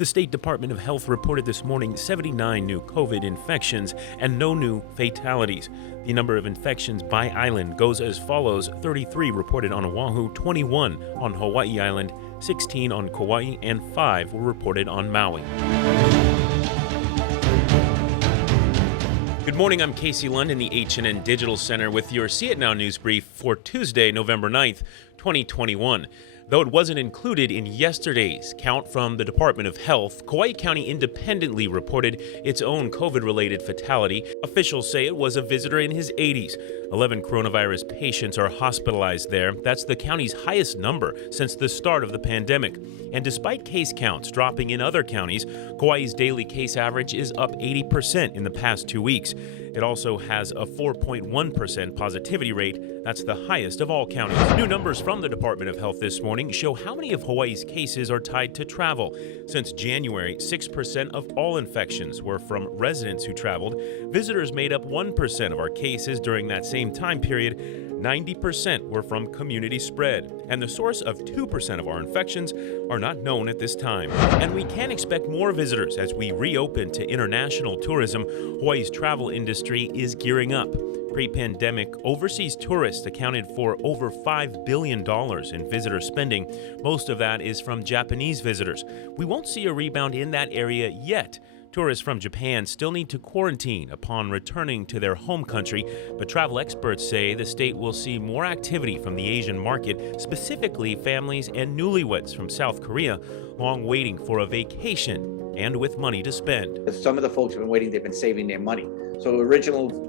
The State Department of Health reported this morning 79 new COVID infections and no new fatalities. The number of infections by island goes as follows: 33 reported on Oahu, 21 on Hawaii Island, 16 on Kauai, and 5 were reported on Maui. Good morning, I'm Casey Lund in the H&N Digital Center with your See It Now news brief for Tuesday, November 9th, 2021. Though it wasn't included in yesterday's count from the Department of Health, Kauai County independently reported its own COVID-related fatality. Officials say it was a visitor in his 80s. 11 coronavirus patients are hospitalized there. That's the county's highest number since the start of the pandemic. And despite case counts dropping in other counties, Kauai's daily case average is up 80% in the past 2 weeks. It also has a 4.1% positivity rate. That's the highest of all counties. New numbers from the Department of Health this morning show how many of Hawaii's cases are tied to travel. Since January, 6% of all infections were from residents who traveled. Visitors made up 1% of our cases during that same time period. 90% were from community spread, and the source of 2% of our infections are not known at this time. And we can expect more visitors as we reopen to international tourism. Hawaii's travel industry is gearing up. Pre-pandemic, overseas tourists accounted for over $5 billion in visitor spending. Most of that is from Japanese visitors. We won't see a rebound in that area yet. Tourists from Japan still need to quarantine upon returning to their home country, but travel experts say the state will see more activity from the Asian market, specifically families and newlyweds from South Korea, long waiting for a vacation and with money to spend. Some of the folks have been waiting, they've been saving their money. So original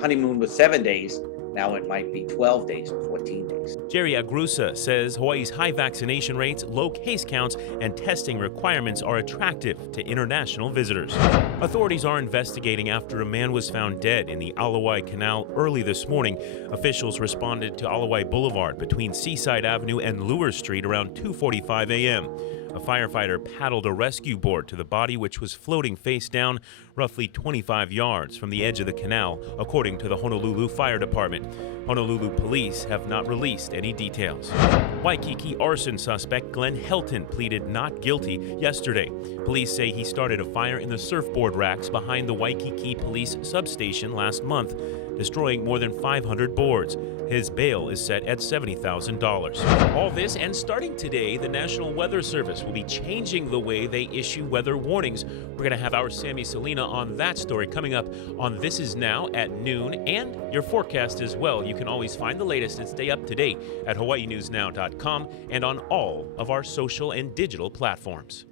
honeymoon was 7 days. Now it might be 12 days or 14 days. Jerry Agrusa says Hawaii's high vaccination rates, low case counts, and testing requirements are attractive to international visitors. Authorities are investigating after a man was found dead in the Alawai Canal early this morning. Officials responded to Alawai Boulevard between Seaside Avenue and Lure Street around 2:45 a.m. A firefighter paddled a rescue board to the body, which was floating face down roughly 25 yards from the edge of the canal, according to the Honolulu Fire Department. Honolulu police have not released any details. Waikiki arson suspect Glenn Helton pleaded not guilty yesterday. Police say he started a fire in the surfboard racks behind the Waikiki police substation last month, destroying more than 500 boards. His bail is set at $70,000. All this, and starting today, the National Weather Service will be changing the way they issue weather warnings. We're going to have our Sammy Salina on that story coming up on This Is Now at noon, and your forecast as well. You can always find the latest and stay up to date at hawaiinewsnow.com and on all of our social and digital platforms.